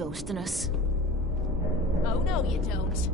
ghosting us. Oh no, you don't.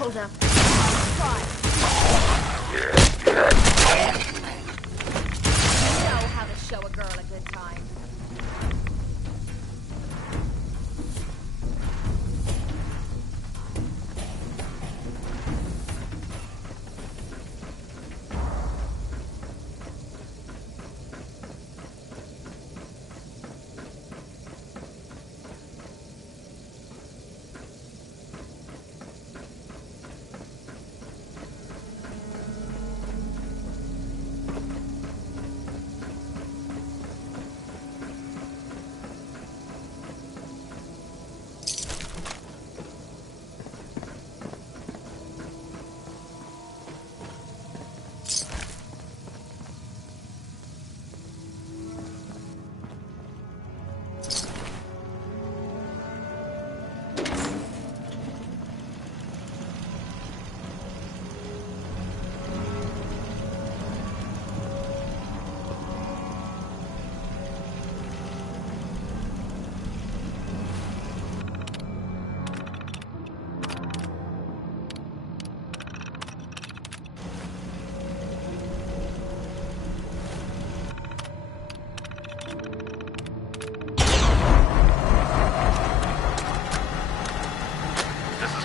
Hold up. You know how to show a girl a good time.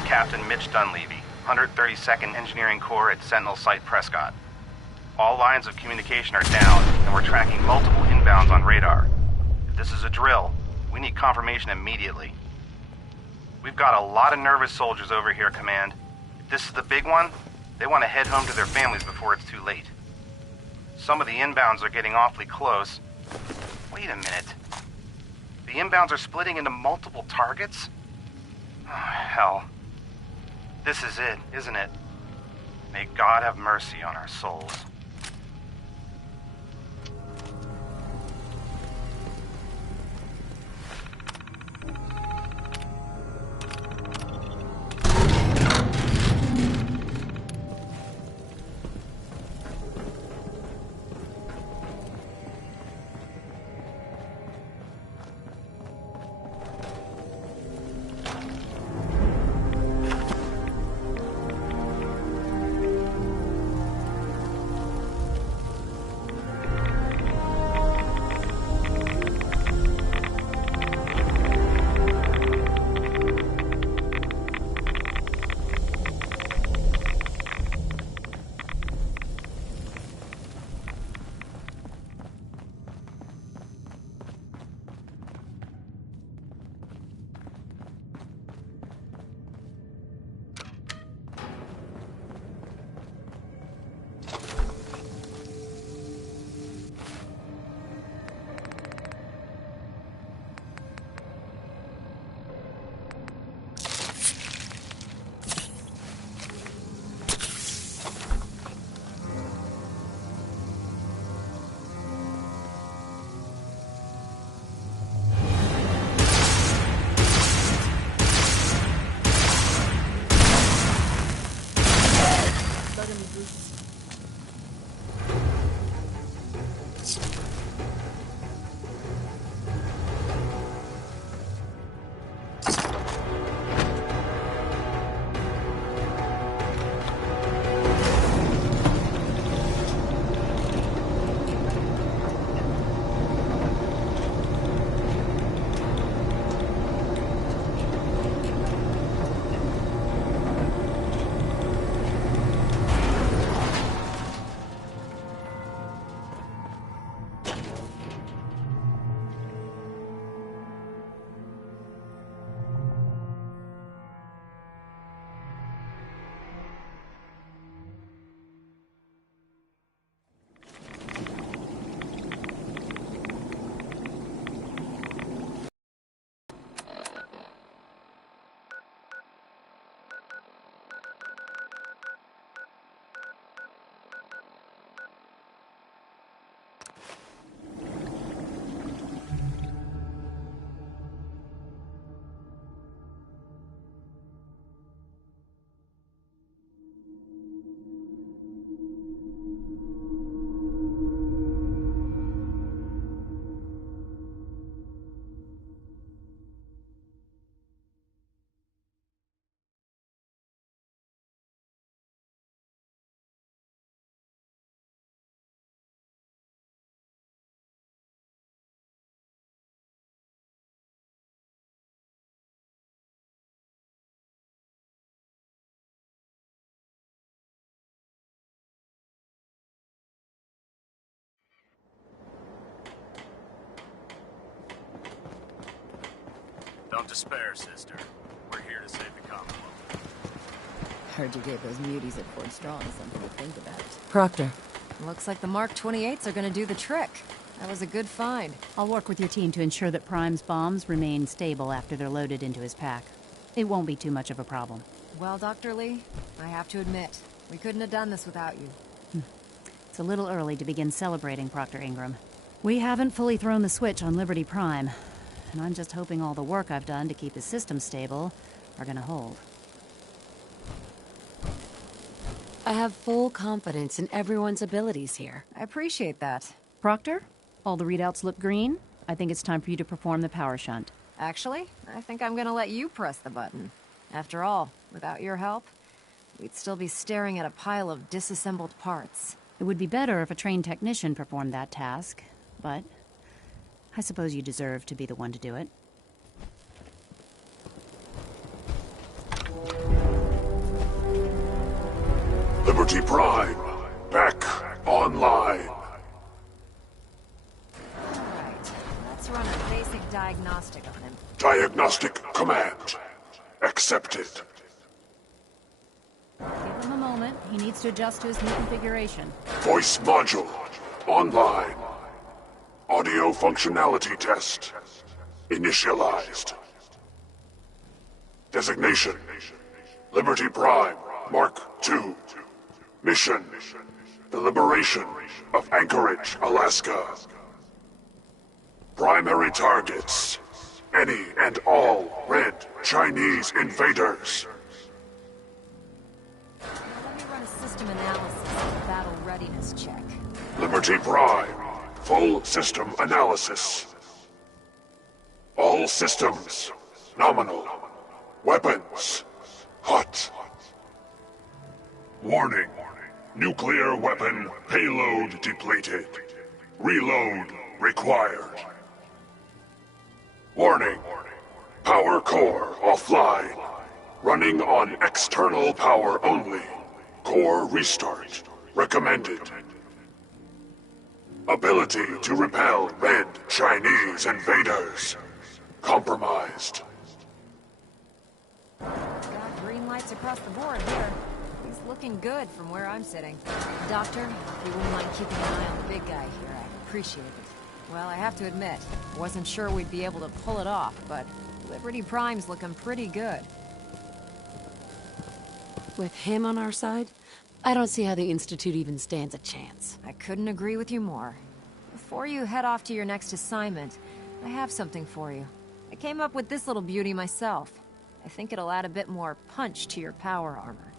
Captain Mitch Dunleavy, 132nd Engineering Corps at Sentinel Site Prescott. All lines of communication are down, and we're tracking multiple inbounds on radar. If this is a drill, we need confirmation immediately. We've got a lot of nervous soldiers over here, Command. If this is the big one, they want to head home to their families before it's too late. Some of the inbounds are getting awfully close. Wait a minute. The inbounds are splitting into multiple targets? Oh, hell. This is it, isn't it? May God have mercy on our souls. Don't despair, sister. We're here to save the Commonwealth. Heard you gave those muties at Fort Strong something to think about. Proctor. Looks like the Mark 28s are gonna do the trick. That was a good find. I'll work with your team to ensure that Prime's bombs remain stable after they're loaded into his pack. It won't be too much of a problem. Well, Dr. Lee, I have to admit, we couldn't have done this without you. It's a little early to begin celebrating, Proctor Ingram. We haven't fully thrown the switch on Liberty Prime, and I'm just hoping all the work I've done to keep his system stable are gonna hold. I have full confidence in everyone's abilities here. I appreciate that. Proctor, all the readouts look green. I think it's time for you to perform the power shunt. Actually, I think I'm gonna let you press the button. After all, without your help, we'd still be staring at a pile of disassembled parts. It would be better if a trained technician performed that task, but I suppose you deserve to be the one to do it. Liberty Prime, back online. Alright, let's run a basic diagnostic on him. Diagnostic command accepted. Give him a moment. He needs to adjust to his new configuration. Voice module online. Audio functionality test initialized. Designation: Liberty Prime Mark II. Mission: the liberation of Anchorage, Alaska. Primary targets: any and all red Chinese invaders. Let me run a system analysis and a battle readiness check. Liberty Prime, full system analysis. All systems nominal. Weapons hot. Warning: nuclear weapon payload depleted. Reload required. Warning: power core offline. Running on external power only. Core restart recommended. Ability to repel red Chinese invaders compromised. Got green lights across the board here. He's looking good from where I'm sitting. Doctor, if you wouldn't mind keeping an eye on the big guy here, I'd appreciate it. Well, I have to admit, wasn't sure we'd be able to pull it off, but Liberty Prime's looking pretty good. With him on our side, I don't see how the Institute even stands a chance. I couldn't agree with you more. Before you head off to your next assignment, I have something for you. I came up with this little beauty myself. I think it'll add a bit more punch to your power armor.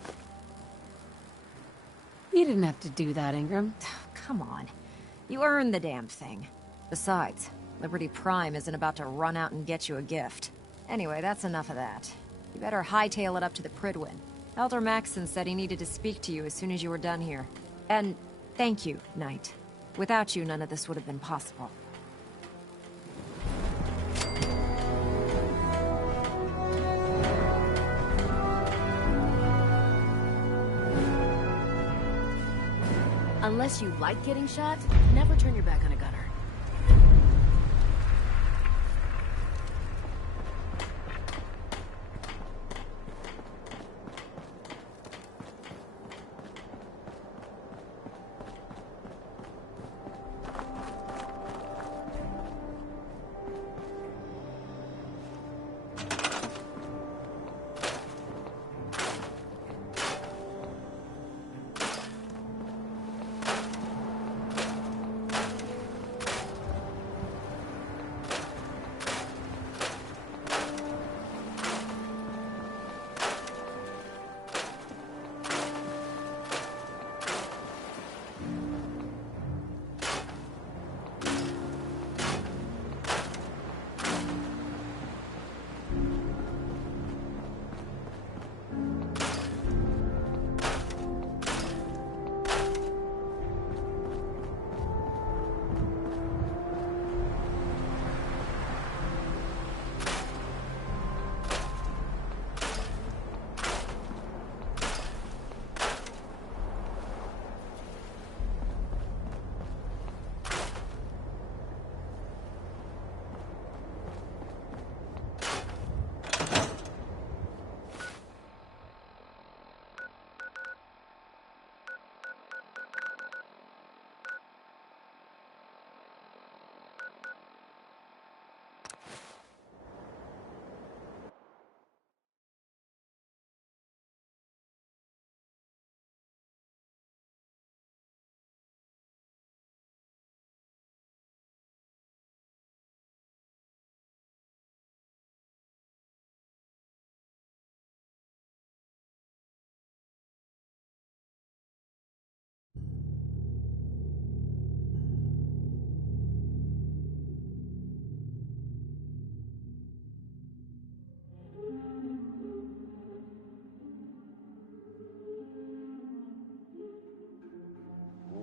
You didn't have to do that, Ingram. Come on. You earned the damn thing. Besides, Liberty Prime isn't about to run out and get you a gift. Anyway, that's enough of that. You better hightail it up to the Pridwin. Elder Maxson said he needed to speak to you as soon as you were done here. And thank you, Knight. Without you, none of this would have been possible. Unless you like getting shot, never turn your back on a gunner.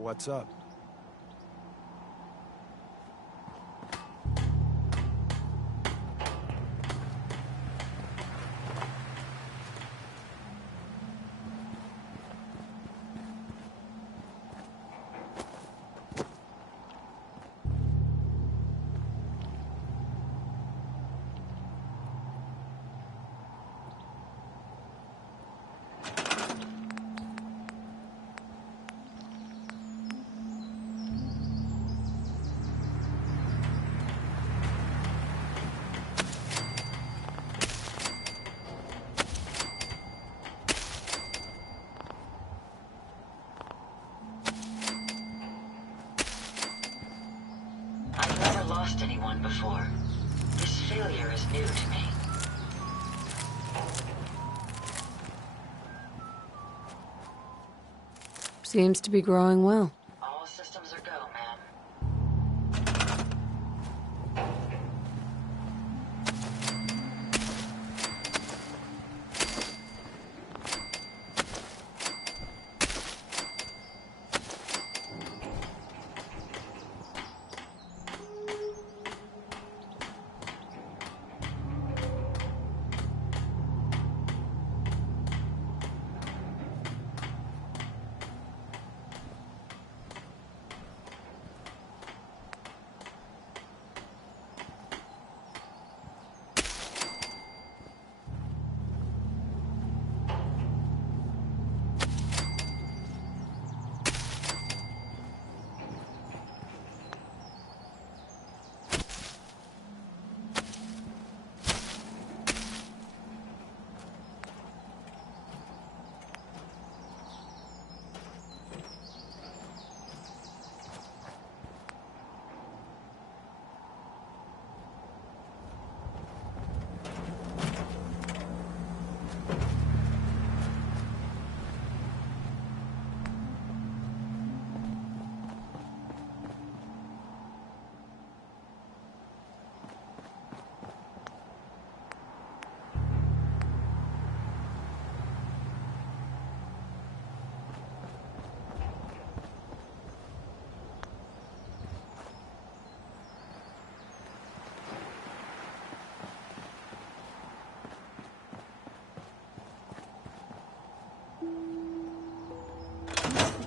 What's up? I've never lost anyone before. This failure is new to me. Seems to be growing well. All systems are go, ma'am.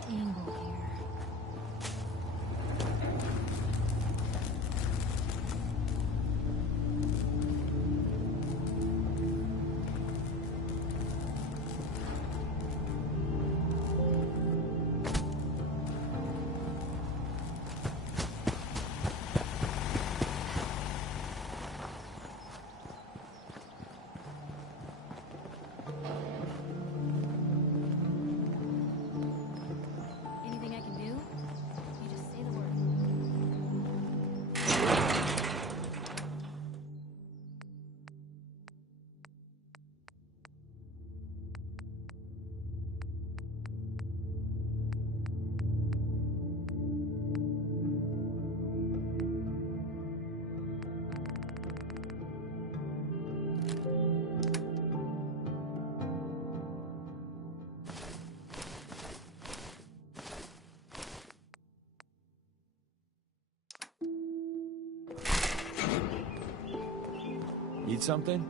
angle here. Anything I can do? You just say the word. Need something?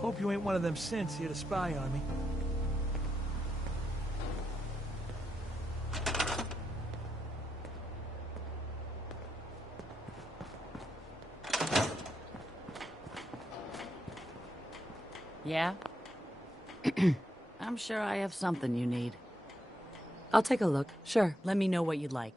Hope you ain't one of them synths here to spy on me. Yeah? I'm sure I have something you need. I'll take a look, sure. Let me know what you'd like.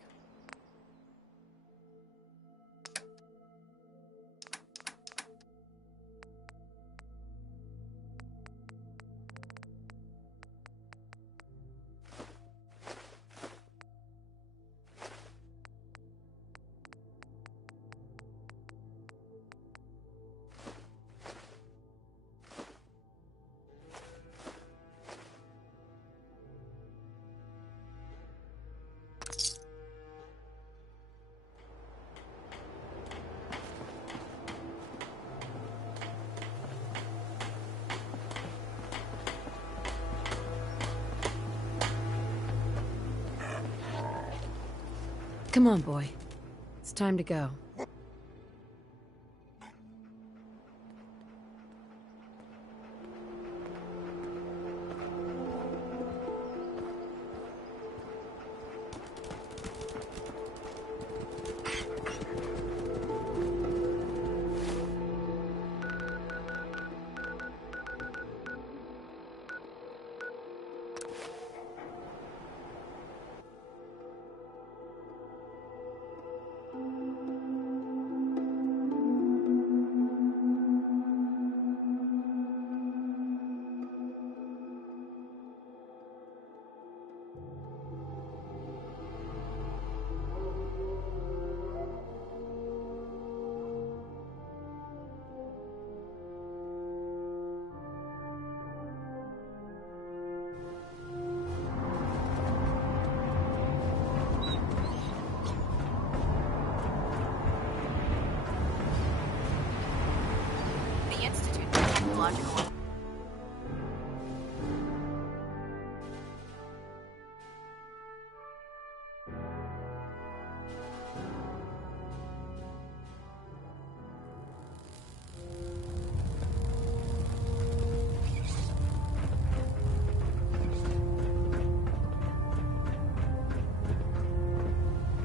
Come on, boy. It's time to go.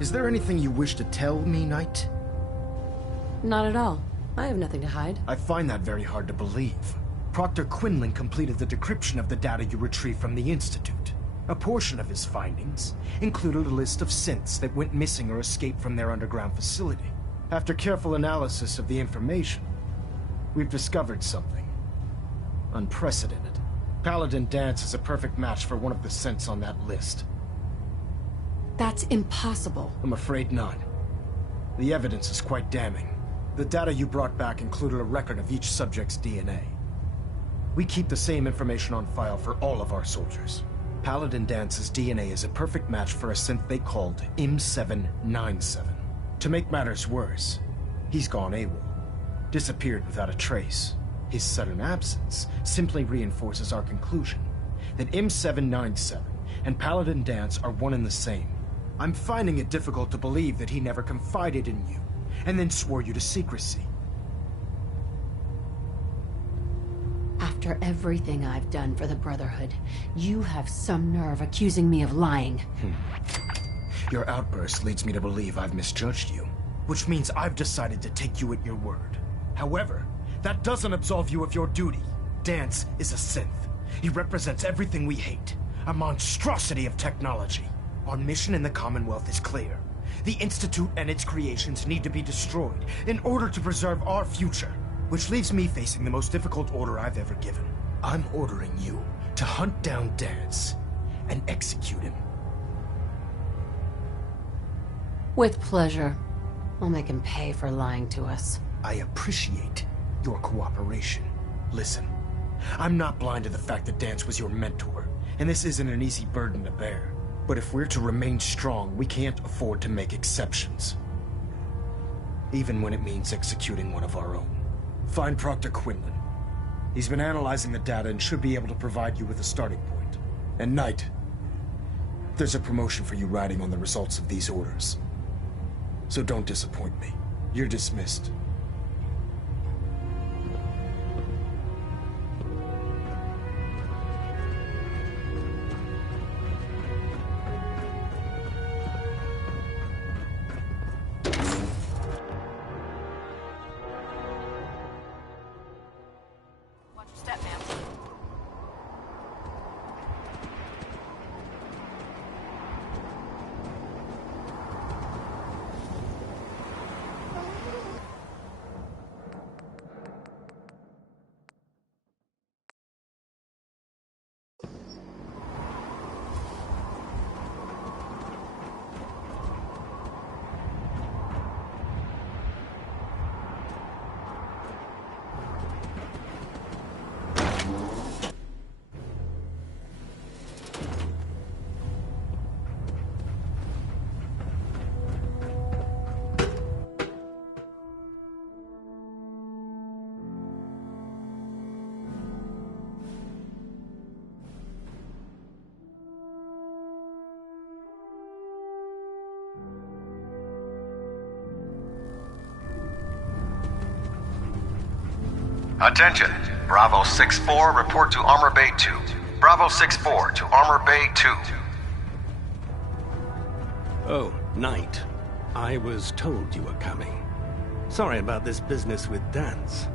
Is there anything you wish to tell me, Knight? Not at all. I have nothing to hide. I find that very hard to believe. Proctor Quinlan completed the decryption of the data you retrieved from the Institute. A portion of his findings included a list of synths that went missing or escaped from their underground facility. After careful analysis of the information, we've discovered something unprecedented. Paladin Dance is a perfect match for one of the synths on that list. That's impossible. I'm afraid not. The evidence is quite damning. The data you brought back included a record of each subject's DNA. We keep the same information on file for all of our soldiers. Paladin Dance's DNA is a perfect match for a synth they called M797. To make matters worse, he's gone AWOL. Disappeared without a trace. His sudden absence simply reinforces our conclusion that M797 and Paladin Dance are one and the same. I'm finding it difficult to believe that he never confided in you, and then swore you to secrecy. After everything I've done for the Brotherhood, you have some nerve accusing me of lying. Your outburst leads me to believe I've misjudged you, which means I've decided to take you at your word. However, that doesn't absolve you of your duty. Dance is a synth. He represents everything we hate, a monstrosity of technology. Our mission in the Commonwealth is clear. The Institute and its creations need to be destroyed in order to preserve our future, which leaves me facing the most difficult order I've ever given. I'm ordering you to hunt down Dance and execute him. With pleasure. I'll make him pay for lying to us. I appreciate your cooperation. Listen, I'm not blind to the fact that Dance was your mentor, and this isn't an easy burden to bear. But if we're to remain strong, we can't afford to make exceptions. Even when it means executing one of our own. Find Proctor Quinlan. He's been analyzing the data and should be able to provide you with a starting point. And Knight, there's a promotion for you riding on the results of these orders. So don't disappoint me. You're dismissed. Attention! Bravo 6-4, report to Armor Bay 2. Bravo 6-4 to Armor Bay 2. Oh, Knight. I was told you were coming. Sorry about this business with Dance.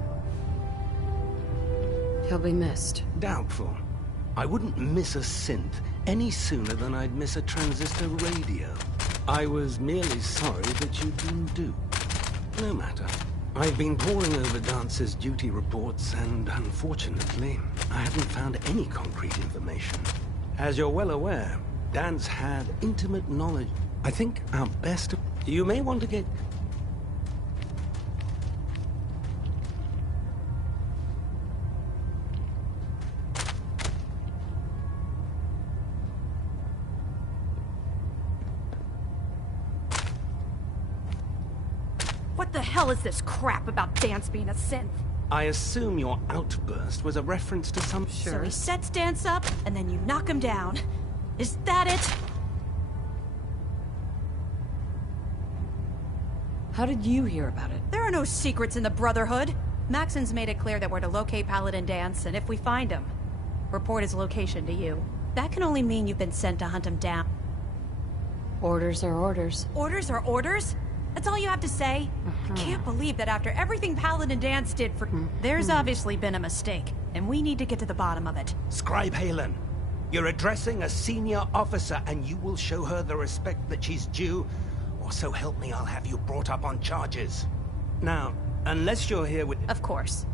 He'll be missed. Doubtful. I wouldn't miss a synth any sooner than I'd miss a transistor radio. I was merely sorry that you'd been duped. No matter. I've been poring over Dance's duty reports, and unfortunately, I haven't found any concrete information. As you're well aware, Dance had intimate knowledge. I think our best... You may want to get... What the hell is this crap about Dance being a synth? I assume your outburst was a reference to some... So he sets Dance up, and then you knock him down. Is that it? How did you hear about it? There are no secrets in the Brotherhood. Maxon's made it clear that we're to locate Paladin Dance, and if we find him, report his location to you. That can only mean you've been sent to hunt him down. Orders are orders. Orders are orders? That's all you have to say? I can't believe that after everything Paladin Dance did for... There's obviously been a mistake, and we need to get to the bottom of it. Scribe Halen, you're addressing a senior officer, and you will show her the respect that she's due, or so help me, I'll have you brought up on charges. Now, unless you're here with... Of course.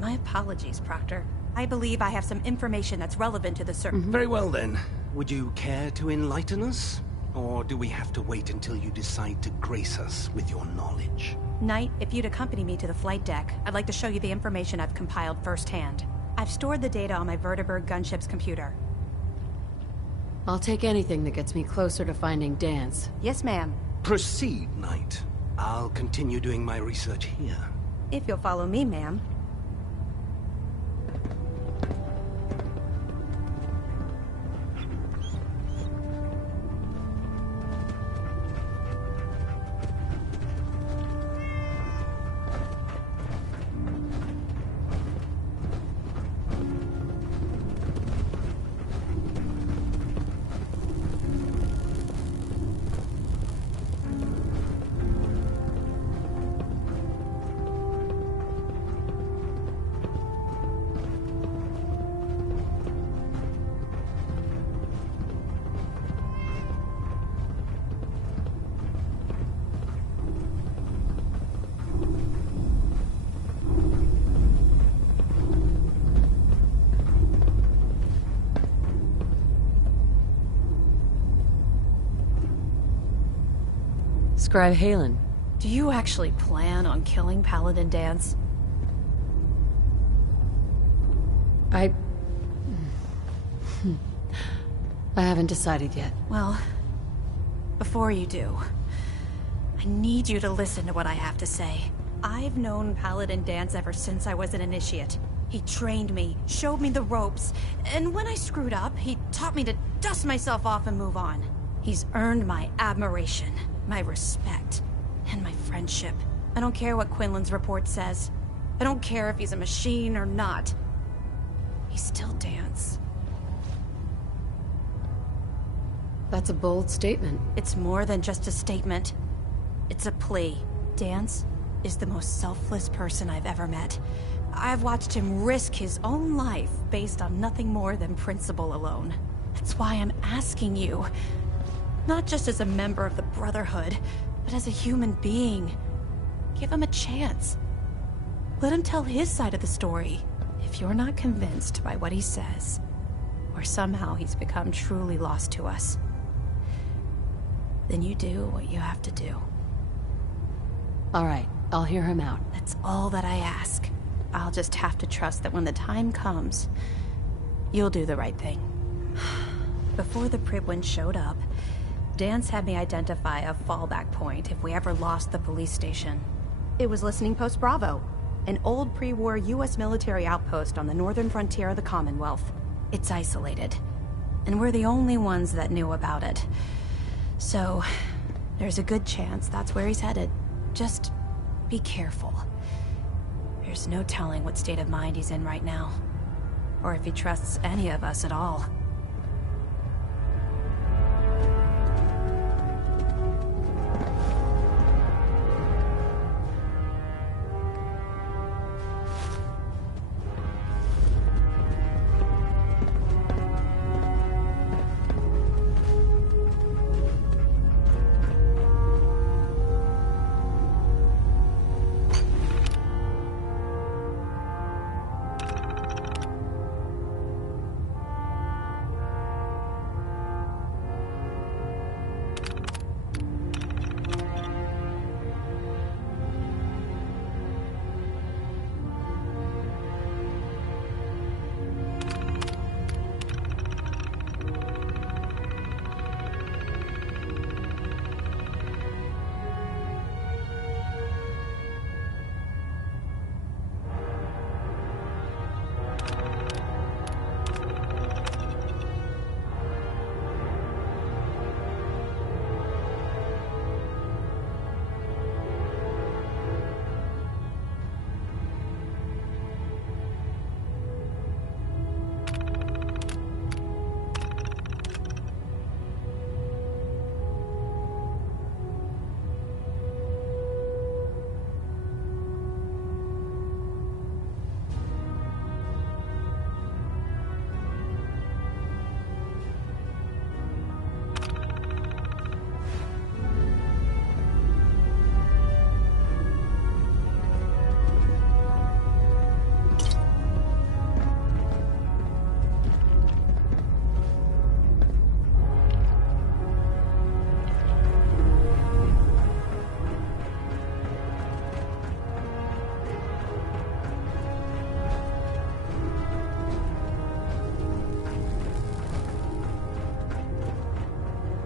My apologies, Proctor. I believe I have some information that's relevant to the search. Very well then. Would you care to enlighten us? Or do we have to wait until you decide to grace us with your knowledge? Knight, if you'd accompany me to the flight deck, I'd like to show you the information I've compiled firsthand. I've stored the data on my Vertibird gunship's computer. I'll take anything that gets me closer to finding Dance. Yes, ma'am. Proceed, Knight. I'll continue doing my research here. If you'll follow me, ma'am. Scribe Halen. Do you actually plan on killing Paladin Dance? I haven't decided yet. Well, before you do, I need you to listen to what I have to say. I've known Paladin Dance ever since I was an initiate. He trained me, showed me the ropes, and when I screwed up, he taught me to dust myself off and move on. He's earned my admiration, my respect, and my friendship. I don't care what Quinlan's report says. I don't care if he's a machine or not. He's still Dance. That's a bold statement. It's more than just a statement. It's a plea. Dance is the most selfless person I've ever met. I've watched him risk his own life based on nothing more than principle alone. That's why I'm asking you. Not just as a member of the Brotherhood, but as a human being. Give him a chance. Let him tell his side of the story. If you're not convinced by what he says, or somehow he's become truly lost to us, then you do what you have to do. All right, I'll hear him out. That's all that I ask. I'll just have to trust that when the time comes, you'll do the right thing. Before the Pribwin showed up, Dance had me identify a fallback point if we ever lost the police station. It was Listening Post Bravo, an old pre-war U.S. military outpost on the northern frontier of the Commonwealth. It's isolated, and we're the only ones that knew about it. So, there's a good chance that's where he's headed. Just be careful. There's no telling what state of mind he's in right now, or if he trusts any of us at all.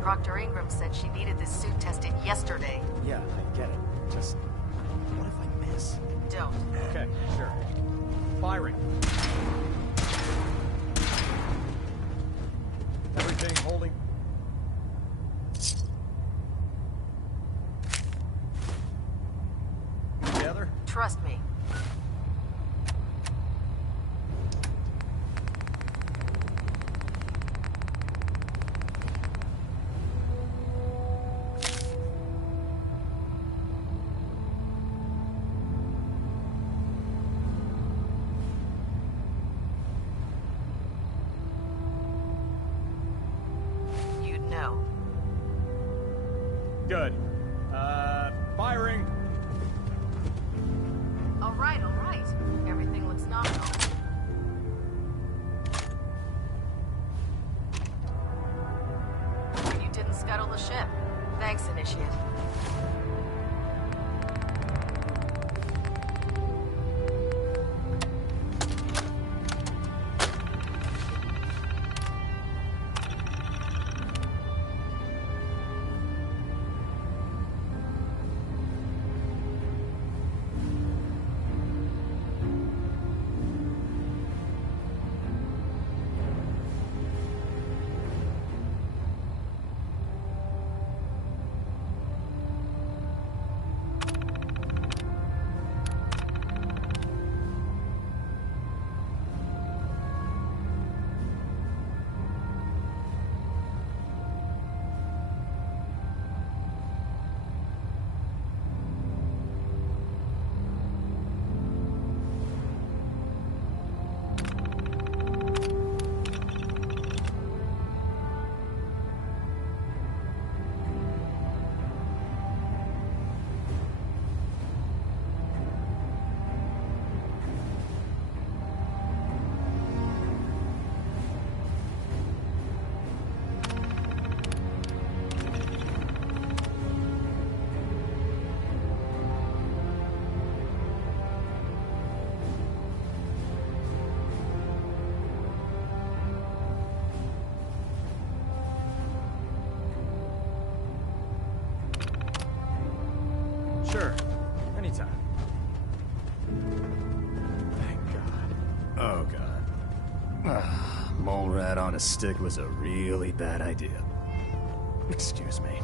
Proctor Ingram said she needed this suit tested yesterday. Yeah, I get it. Just, what if I miss? Don't. Okay, sure. Firing. Everything holding. Together? Trust me. You'd know. Good. Firing. All right, all right. Everything looks nominal. You didn't scuttle the ship. Thanks, Initiate. Sure. Anytime. Thank God. Oh, God. Mole rat on a stick was a really bad idea. Excuse me.